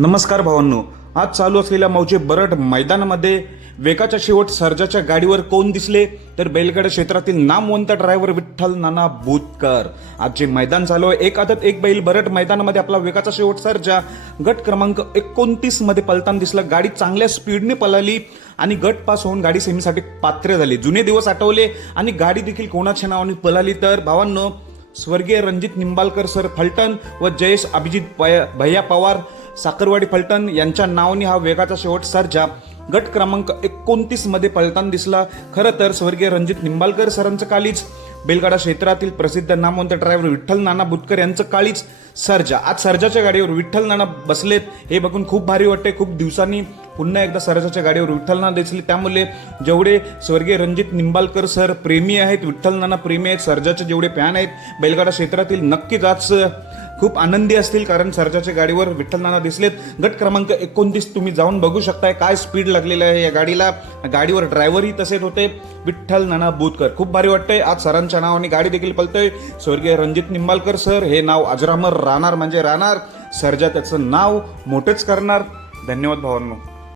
नमस्कार भावांनो. आज चालू असलेल्या मौजे बरड मैदानामध्ये वेगाच्या शेवट सर्जाच्या गाडीवर कोण दिसले तर बैलगाडा क्षेत्रातील नामवंत ड्रायव्हर विठ्ठल नाना भूतकर आज जे मैदान चालू आहे एक आदत एक बैल बरट मैदानामध्ये आपला वेगाचा शेवट सर्जा. गट क्रमांक एकोणतीसमध्ये पलताना दिसला गाडी चांगल्या स्पीडने पळाली आणि गट पास होऊन गाडी सेमीसाठी पात्र झाली. जुने दिवस आठवले आणि गाडी देखील कोणाच्या नावाने पळाली तर? भावांनो स्वर्गीय रणजित निंबालकर सर फलटण व जयेश अभिजित भैया पवार साखरवाडी फलटण यांच्या नावाने हा वेगाचा शेवट सर्जा. गट क्रमांक एकोणतीसमध्ये दिसला. खरं तर स्वर्गीय रणजित निंबाळकर सरांचं कालीच. बेलगाडा क्षेत्रातील प्रसिद्ध नामवंत ड्रायव्हर विठ्ठल नाना बुतकर यांचं काळीच सर्जा. आज सर्जाच्या गाडीवर विठ्ठल नाना बसलेत हे बघून खूप भारी वाटते खूप दिवसांनी पुन्हा एकदा सर्जाच्या गाडीवर विठ्ठल नाना दिसले. त्यामुळे जेवढे स्वर्गीय रणजित निंबाळकर सर प्रेमी आहेत विठ्ठल नाना प्रेमी आहेत सर्जाचे जेवढे फॅन आहेत बैलगाडा क्षेत्रातील नक्कीच आज खूप आनंदी असतील कारण सर्जाच्या गाडीवर विठ्ठल नाना दिसलेत. गट क्रमांक एकोणतीस तुम्ही जाऊन बघू शकताय काय स्पीड लागलेलं आहे या गाडीला. गाडीवर ड्रायव्हरही तसेच होते. विठ्ठल नाना बुतकर. खूप भारी वाटतंय. आज सरांच्या नावाने गाडी देखील पलतोय. स्वर्गीय रणजित निंबालकर सर हे नाव अजरामर राहणार म्हणजे राहणार. सर्जा त्याचं नाव मोठेच करणार. धन्यवाद भावांनो.